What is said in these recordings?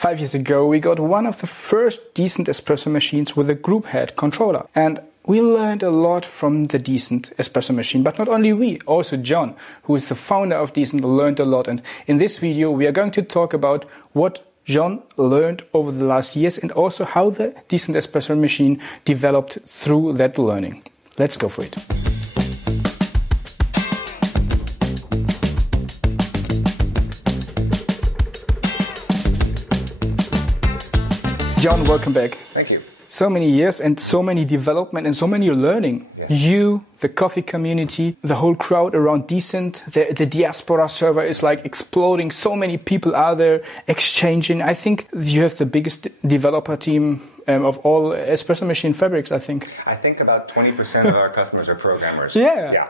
5 years ago, we got one of the first decent espresso machines with a group head controller. And we learned a lot from the Decent espresso machine, but not only we, also John, who is the founder of Decent, learned a lot. And in this video, we are going to talk about what John learned over the last years and also how the Decent espresso machine developed through that learning. Let's go for it. John, welcome back. Thank you. So many years and so many development and so many learning. Yes. You, the coffee community, the whole crowd around Decent, the diaspora server is like exploding. So many people are there exchanging. I think you have the biggest developer team of all espresso machine fabrics, I think. I think about 20% of our customers are programmers. Yeah.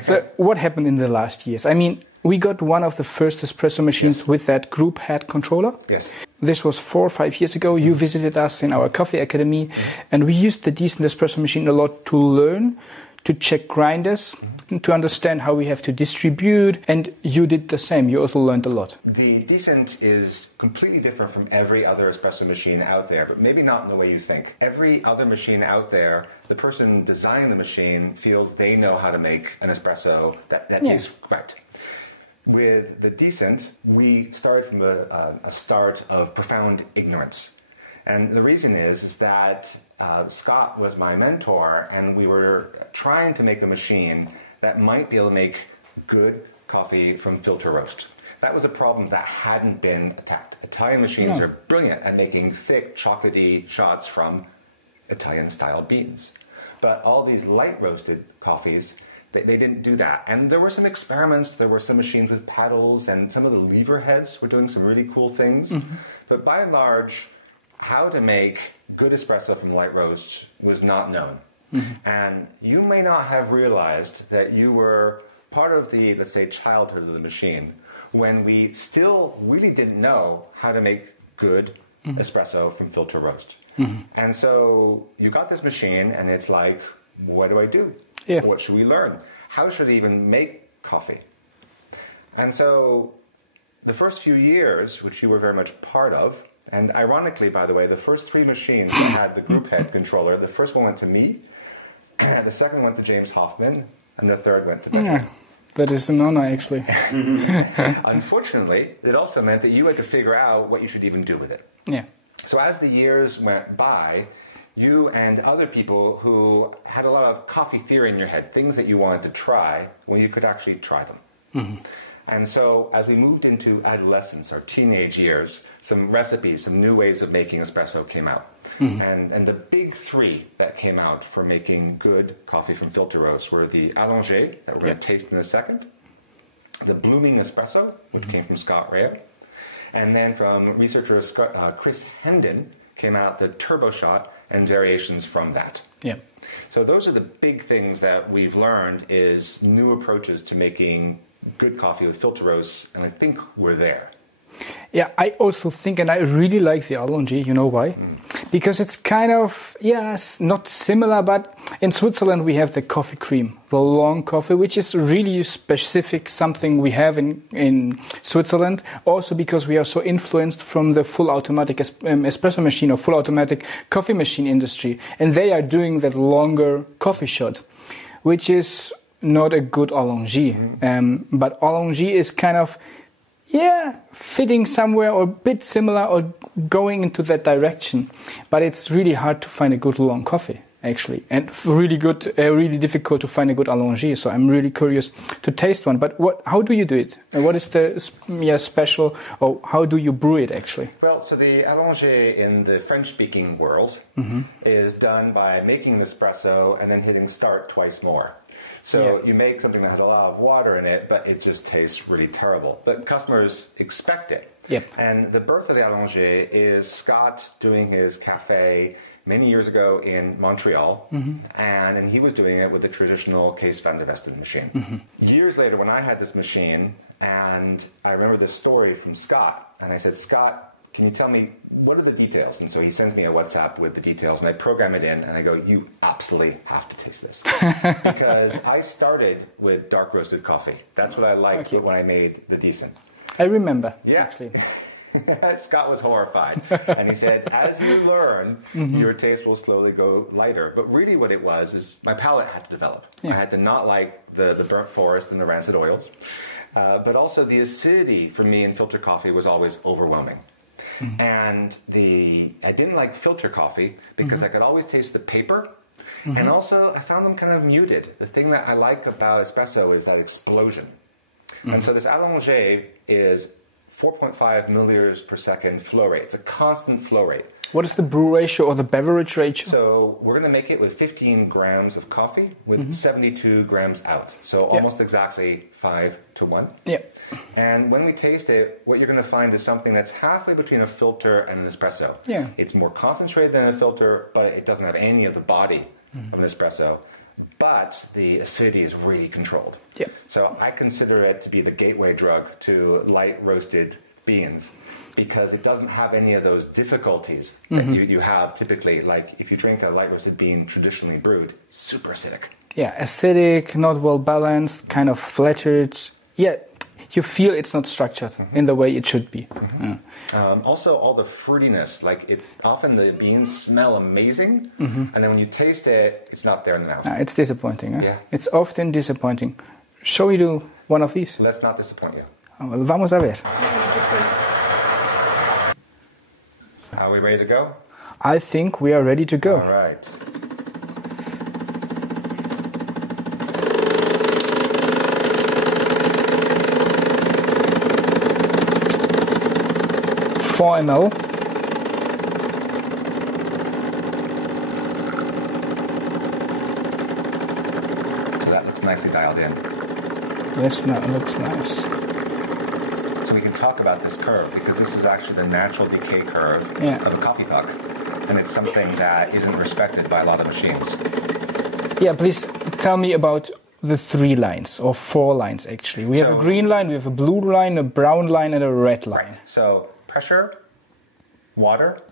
So what happened in the last years? I mean, we got one of the first espresso machines with that group head controller. Yes. This was 4 or 5 years ago. You visited us in our coffee academy, and we used the Decent espresso machine a lot to learn, to check grinders, to understand how we have to distribute, and you did the same. You also learned a lot. The Decent is completely different from every other espresso machine out there, but maybe not in the way you think. Every other machine out there, the person designing the machine feels they know how to make an espresso that tastes correct. With the Decent, we started from a start of profound ignorance. And the reason is that Scott was my mentor, and we were trying to make a machine that might be able to make good coffee from filter roast. That was a problem that hadn't been attacked. Italian machines are brilliant at making thick, chocolatey shots from Italian-style beans. But all these light-roasted coffees, they didn't do that. And there were some experiments. There were some machines with paddles, and some of the lever heads were doing some really cool things. But by and large, how to make good espresso from light roast was not known. And you may not have realized that you were part of the, let's say, childhood of the machine when we still really didn't know how to make good espresso from filter roast. And so you got this machine, and it's like, what do I do? Yeah. What should we learn? How should I even make coffee? And so the first few years, which you were very much part of, and ironically, by the way, the first 3 machines that had the group head controller, the first one went to me, the second went to James Hoffman, and the third went to Becky. Yeah, that is an honor, actually. Unfortunately, it also meant that you had to figure out what you should even do with it. Yeah. So as the years went by, you and other people who had a lot of coffee theory in your head, things that you wanted to try, well, you could actually try them. And so as we moved into adolescence, our teenage years, some recipes, some new ways of making espresso came out. And the big 3 that came out for making good coffee from filter roast were the Allongé, that we're going to taste in a second, the blooming espresso, which came from Scott Rea, and then from researcher Chris Hendon came out the turbo shot and variations from that. Yeah. So those are the big things that we've learned is new approaches to making good coffee with filter roast, and I think we're there. Yeah, I also think, and I really like the Allongé, you know why? Because it's kind of, yes, not similar, but in Switzerland we have the coffee cream, the long coffee, which is really specific, something we have in Switzerland. Also because we are so influenced from the full automatic espresso machine or full automatic coffee machine industry. And they are doing that longer coffee shot, which is not a good Allongé. But Allongé is kind of, fitting somewhere or a bit similar or going into that direction. But it's really hard to find a good long coffee, actually. And really difficult to find a good Allongé. So I'm really curious to taste one. But how do you do it? What is the special, or how do you brew it, actually? Well, so the Allongé in the French-speaking world is done by making an espresso and then hitting start twice more. So you make something that has a lot of water in it, but it just tastes really terrible. But customers expect it. Yep. And the birth of the Allongé is Scott doing his cafe many years ago in Montreal, and he was doing it with the traditional Case Van de Vesten machine. Years later, when I had this machine, and I remember this story from Scott, and I said, Scott, can you tell me, what are the details? And so he sends me a WhatsApp with the details, and I program it in, and I go, you absolutely have to taste this. Because I started with dark roasted coffee. That's what I liked when I made the Decent. I remember, Yeah. actually. Scott was horrified. And he said, as you learn, your taste will slowly go lighter. But really what it was is my palate had to develop. I had to not like the burnt forest and the rancid oils. But also the acidity for me in filter coffee was always overwhelming. And I didn't like filter coffee because I could always taste the paper. And also I found them kind of muted. The thing that I like about espresso is that explosion. And so this Allongé is 4.5 milliliters per second flow rate. It's a constant flow rate. What is the brew ratio or the beverage ratio? So we're going to make it with 15 grams of coffee with 72 grams out. So almost exactly 5 to 1. Yeah. And when we taste it, what you're going to find is something that's halfway between a filter and an espresso. Yeah. It's more concentrated than a filter, but it doesn't have any of the body of an espresso. But the acidity is really controlled. Yeah. So I consider it to be the gateway drug to light roasted beans because it doesn't have any of those difficulties that you have typically. Like if you drink a light roasted bean traditionally brewed, super acidic. Yeah, acidic, not well balanced, kind of flattered. Yeah, you feel it's not structured in the way it should be. Also, all the fruitiness, often the beans smell amazing, and then when you taste it, it's not there in the mouth. It's disappointing. Yeah. It's often disappointing. Shall we do one of these? Let's not disappoint you. Vamos a ver. Are we ready to go? I think we are ready to go. All right. ml. So that looks nicely dialed in. Yes, no, it looks nice. So we can talk about this curve because this is actually the natural decay curve of a coffee puck. And it's something that isn't respected by a lot of machines. Yeah, please tell me about the 3 lines, or 4 lines actually. We have a green line, we have a blue line, a brown line, and a red line. Right. So pressure, water,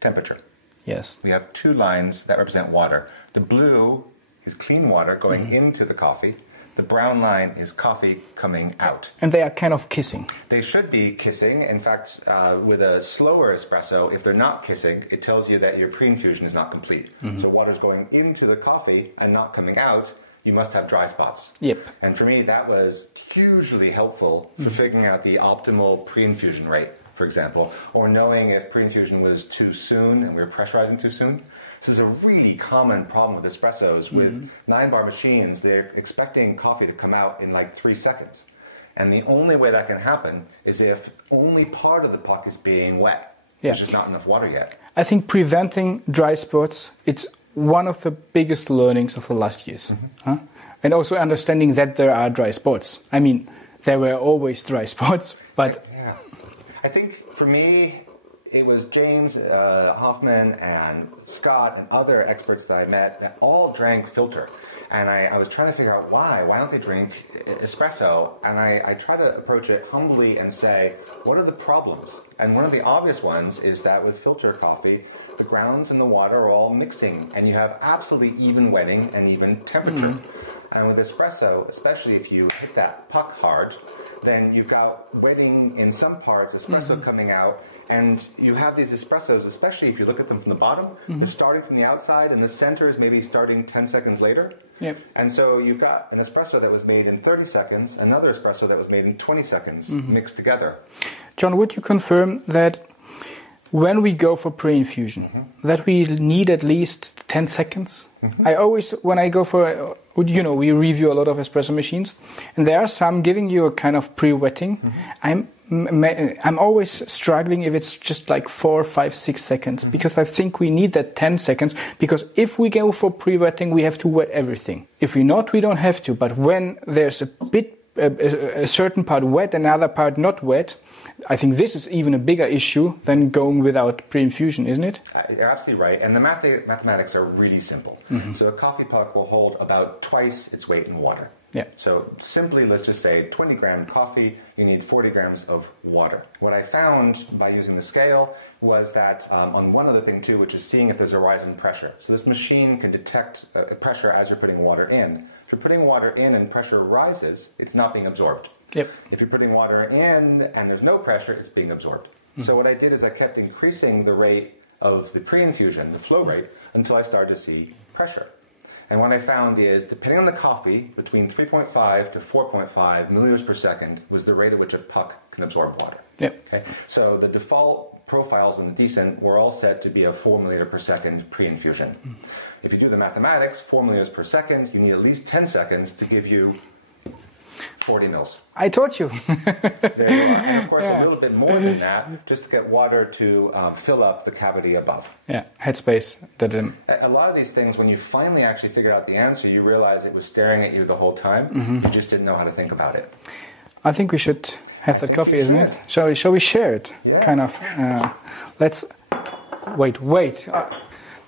temperature. Yes. We have 2 lines that represent water. The blue is clean water going into the coffee. The brown line is coffee coming out. And they are kind of kissing. They should be kissing. In fact, with a slower espresso, if they're not kissing, it tells you that your pre-infusion is not complete. So water's going into the coffee and not coming out. You must have dry spots. Yep. And for me, that was hugely helpful for figuring out the optimal pre-infusion rate, for example, or knowing if pre-infusion was too soon and we were pressurizing too soon. This is a really common problem with espressos. With 9-bar machines, they're expecting coffee to come out in like 3 seconds. And the only way that can happen is if only part of the puck is being wet. There's just not enough water yet. I think preventing dry spots, it's one of the biggest learnings of the last years. And also understanding that there are dry spots. I mean, there were always dry spots, but... Yeah. I think for me, it was James Hoffman and Scott and other experts that I met that all drank filter. And I was trying to figure out why. Why don't they drink espresso? And I try to approach it humbly and say, what are the problems? And one of the obvious ones is that with filter coffee, the grounds and the water are all mixing, and you have absolutely even wetting and even temperature. And with espresso, especially if you hit that puck hard, then you've got wetting in some parts, espresso coming out, and you have these espressos, especially if you look at them from the bottom, they're starting from the outside, and the center is maybe starting 10 seconds later. Yep. And so you've got an espresso that was made in 30 seconds, another espresso that was made in 20 seconds, mixed together. John, would you confirm that when we go for pre-infusion, that we need at least 10 seconds? I always, when I go for, we review a lot of espresso machines, and there are some giving you a kind of pre-wetting. I'm always struggling if it's just like 4, 5, 6 seconds, because I think we need that 10 seconds, because if we go for pre-wetting, we have to wet everything. If we not, we don't have to, but when there's a certain part wet, another part not wet, I think this is even a bigger issue than going without pre-infusion, isn't it? You're absolutely right. And the mathematics are really simple. So a coffee puck will hold about twice its weight in water. Yeah. So simply, let's just say 20-gram coffee, you need 40 grams of water. What I found by using the scale was that on one other thing too, which is seeing if there's a rise in pressure. So this machine can detect pressure as you're putting water in. If you're putting water in and pressure rises, it's not being absorbed. Yep. If you're putting water in and there's no pressure, it's being absorbed. So what I did is I kept increasing the rate of the pre-infusion, the flow rate, until I started to see pressure. And what I found is, depending on the coffee, between 3.5 to 4.5 milliliters per second was the rate at which a puck can absorb water. Yep. Okay? So the default profiles in the decent were all set to be a 4 milliliter per second pre-infusion. If you do the mathematics, 4 milliliters per second, you need at least 10 seconds to give you 40 mils. I taught you. There you are. And of course, a little bit more than that, just to get water to fill up the cavity above. Yeah, headspace. A lot of these things, when you finally actually figure out the answer, you realize it was staring at you the whole time. You just didn't know how to think about it. I think we should have the coffee, isn't it? Shall we share it? Yeah. Kind of. Let's wait.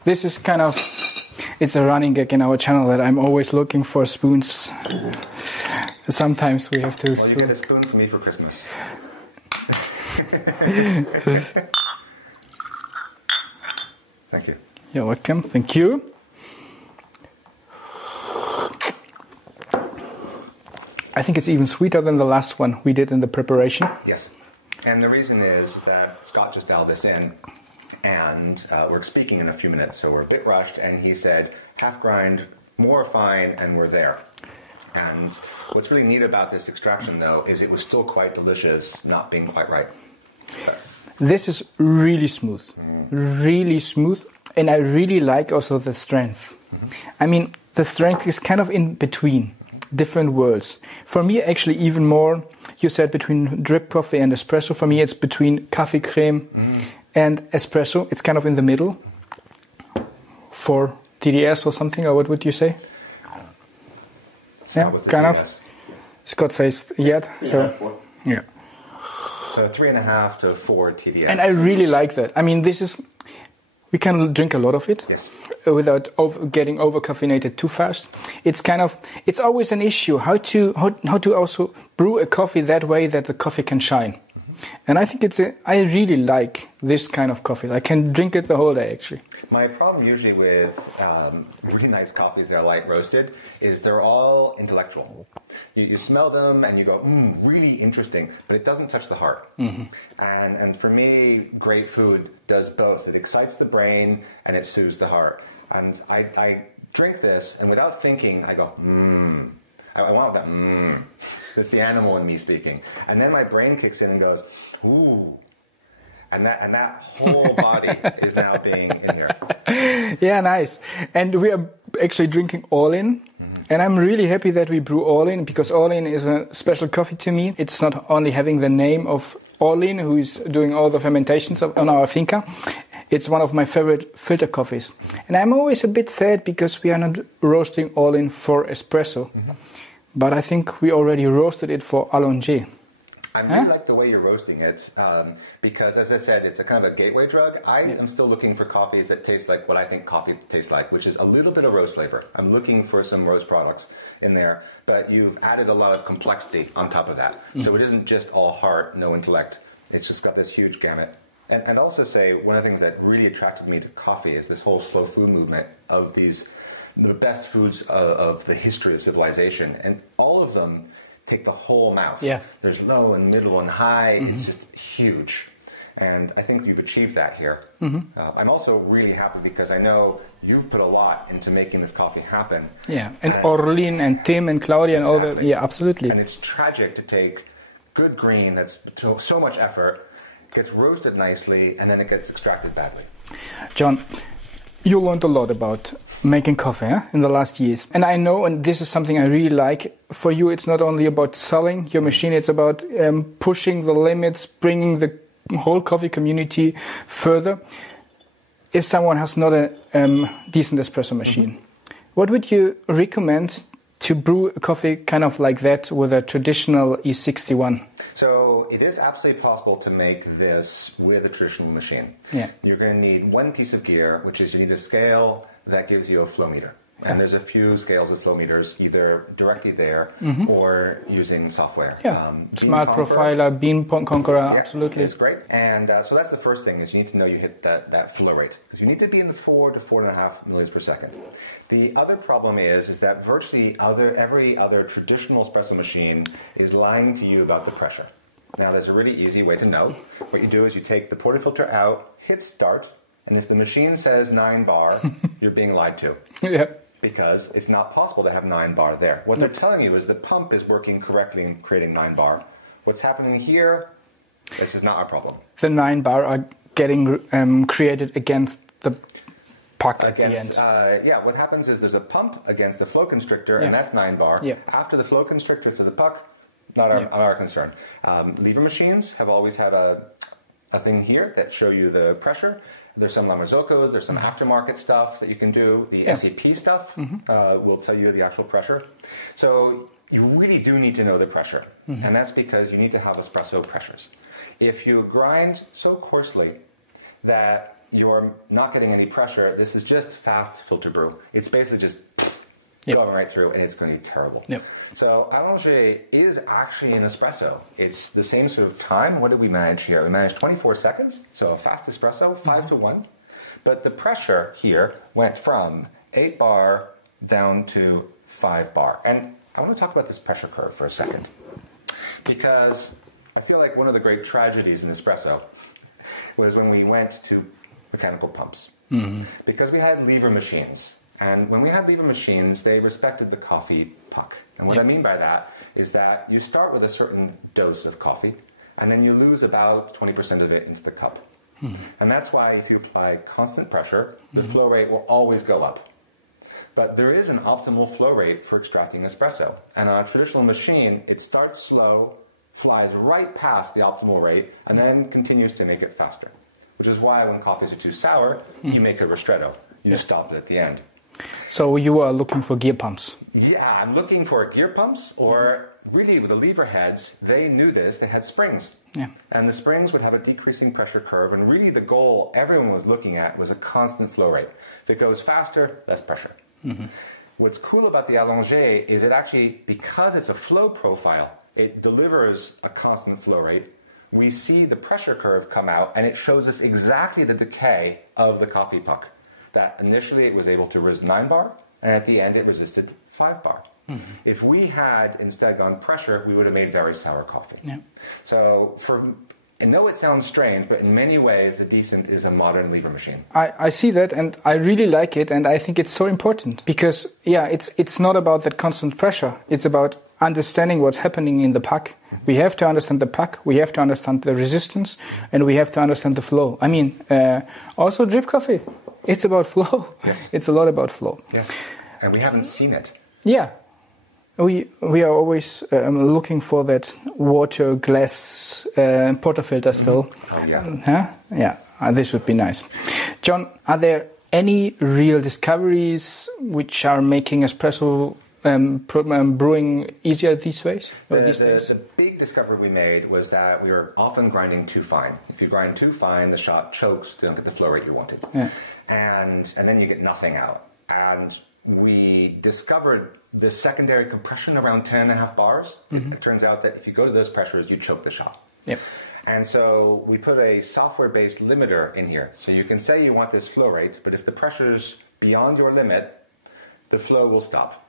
This is kind of. It's a running gag in our channel that I'm always looking for spoons. Sometimes we have to. Well, you get a spoon from me for Christmas. Thank you. You're welcome. Thank you. I think it's even sweeter than the last one we did in the preparation. Yes. And the reason is that Scott just dialed this in, and we're speaking in a few minutes, so we're a bit rushed, and he said, half grind, more fine, and we're there. And what's really neat about this extraction, though, is it was still quite delicious, not being quite right. But this is really smooth. Really smooth. And I really like also the strength. I mean, the strength is kind of in between different worlds. For me, actually, even more, you said between drip coffee and espresso. For me, it's between coffee creme and espresso. It's kind of in the middle. For TDS or something, or what would you say? Yeah, kind of. Scott says yet, so yeah. So 3.5 to 4 TDS. And I really like that. I mean, this is, we can drink a lot of it. Yes. Without getting over caffeinated too fast. It's kind of, it's always an issue how to also brew a coffee that way that the coffee can shine. And I think I really like this kind of coffee. I can drink it the whole day, actually. My problem usually with really nice coffees that are light roasted is they're all intellectual. You smell them and you go, really interesting, but it doesn't touch the heart. And for me, great food does both. It excites the brain and it soothes the heart. And I drink this, and without thinking, I go, I want that, It's the animal in me speaking. And then my brain kicks in and goes, ooh. And that whole body is now being in here. Yeah, nice. And we are actually drinking all in. And I'm really happy that we brew all in, because all in is a special coffee to me. It's not only having the name of Orlin, who is doing all the fermentations on our finca. It's one of my favorite filter coffees. And I'm always a bit sad because we are not roasting all in for espresso. But I think we already roasted it for Allongé. I really like the way you're roasting it, because, as I said, it's a kind of a gateway drug. I am still looking for coffees that taste like what I think coffee tastes like, which is a little bit of roast flavor. I'm looking for some roast products in there, but you've added a lot of complexity on top of that. So it isn't just all heart, no intellect. It's just got this huge gamut. And also say, one of the things that really attracted me to coffee is this whole slow food movement of the best foods of the history of civilization. And all of them take the whole mouth. Yeah. There's low and middle and high. It's just huge. And I think you've achieved that here. I'm also really happy because I know you've put a lot into making this coffee happen. Yeah, and Orlin and Tim and Claudia and all that. Yeah, absolutely. And it's tragic to take good green that's so much effort, gets roasted nicely, and then it gets extracted badly. John, you learned a lot about making coffee in the last years. And I know, and this is something I really like, for you it's not only about selling your machine, it's about pushing the limits, bringing the whole coffee community further. If someone has not a decent espresso machine, what would you recommend to brew a coffee kind of like that with a traditional E61? So it is absolutely possible to make this with a traditional machine. Yeah. You're going to need one piece of gear, which is you need a scale that gives you a flow meter. And there's a few scales with flow meters, either directly there or using software. Yeah, Smart Profiler, Bean Conqueror, absolutely. It's great. And so that's the first thing, is you need to know you hit that flow rate. Because you need to be in the 4 to 4.5 milliliters per second. The other problem is that virtually every other traditional espresso machine is lying to you about the pressure. Now, there's a really easy way to know. What you do is you take the portafilter out, hit start, and if the machine says 9 bar, you're being lied to. Yeah. Because it's not possible to have 9 bar there. What they're telling you is the pump is working correctly and creating 9 bar. What's happening here, this is not our problem. The 9 bar are getting created against the puck at the end. Yeah, what happens is there's a pump against the flow constrictor, and that's 9 bar. Yeah. After the flow constrictor to the puck, not our concern. Lever machines have always had a thing here that show you the pressure. There's some La Marzocco's, there's some aftermarket stuff that you can do. The SEP stuff will tell you the actual pressure. So you really do need to know the pressure, and that's because you need to have espresso pressures. If you grind so coarsely that you're not getting any pressure, this is just fast filter brew. It's basically just going right through, and it's going to be terrible. Yep. So Allongé is actually an espresso. It's the same sort of time. What did we manage here? We managed 24 seconds, so a fast espresso, 5 to 1. But the pressure here went from 8 bar down to 5 bar. And I want to talk about this pressure curve for a second, because I feel like one of the great tragedies in espresso was when we went to mechanical pumps. Because we had lever machines. And when we had lever machines, they respected the coffee puck. And what I mean by that is that you start with a certain dose of coffee, and then you lose about 20% of it into the cup. And that's why if you apply constant pressure, the flow rate will always go up. But there is an optimal flow rate for extracting espresso. And on a traditional machine, it starts slow, flies right past the optimal rate, and then continues to make it faster. Which is why when coffees are too sour, you make a ristretto. You stop it at the end. So you are looking for gear pumps? Yeah, I'm looking for gear pumps, or really with the lever heads, they knew this, they had springs. Yeah. And the springs would have a decreasing pressure curve, and really the goal everyone was looking at was a constant flow rate. If it goes faster, less pressure. What's cool about the Allongé is it actually, because it's a flow profile, it delivers a constant flow rate. We see the pressure curve come out, and it shows us exactly the decay of the coffee puck. That initially it was able to resist 9 bar, and at the end it resisted 5 bar. If we had instead gone pressure, we would have made very sour coffee. Yeah. So, I know it sounds strange, but in many ways the Decent is a modern lever machine. I see that, and I really like it, and I think it's so important because, it's not about that constant pressure. It's about understanding what's happening in the puck. We have to understand the puck, we have to understand the resistance, and we have to understand the flow. I mean, also drip coffee. It's about flow. Yes. It's a lot about flow. Yes. And we haven't seen it. Yeah. We are always looking for that water glass portafilter still. Oh, yeah. Yeah. This would be nice. John, are there any real discoveries which are making espresso brewing easier these days? The big discovery we made was that we were often grinding too fine. If you grind too fine, the shot chokes, you don't get the flow rate you wanted. Yeah. And then you get nothing out. And we discovered the secondary compression around 10.5 bars. It turns out that if you go to those pressures, you choke the shot. Yep. And so we put a software-based limiter in here. So you can say you want this flow rate, but if the pressure's beyond your limit, the flow will stop.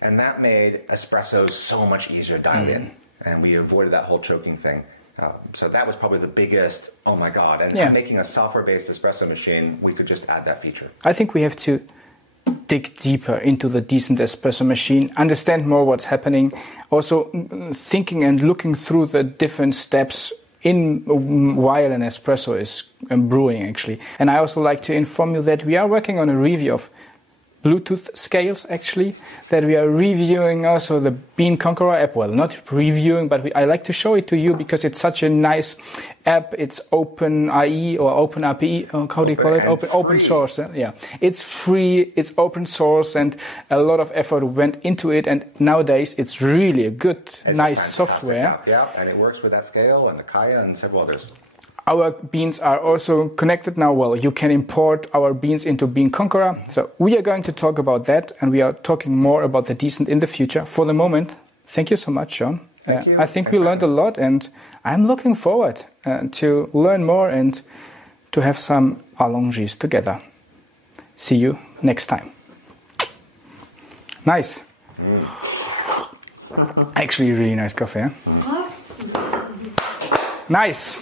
And that made espressos so much easier to dial in. And we avoided that whole choking thing. So that was probably the biggest, oh my God. And making a software-based espresso machine, we could just add that feature. I think we have to dig deeper into the Decent espresso machine, understand more what's happening, also thinking and looking through the different steps in while an espresso is brewing, actually. And I also like to inform you that we are working on a review of Bluetooth scales, actually, that we are reviewing also the Bean Conqueror app. Well, not reviewing, but I like to show it to you because it's such a nice app. It's open IE or open API, how do you call it? Open source. Yeah, it's free, it's open source, and a lot of effort went into it. And nowadays, it's really a good, nice software. App, yeah, and it works with that scale and the Kaya and several others. Our beans are also connected now. Well, you can import our beans into Bean Conqueror. So we are going to talk about that, and we are talking more about the Decent in the future. For the moment, thank you so much, John. I think we learned a lot, and I'm looking forward to learn more and to have some Allongés together. See you next time. Nice. Actually, really nice coffee. Huh? Nice.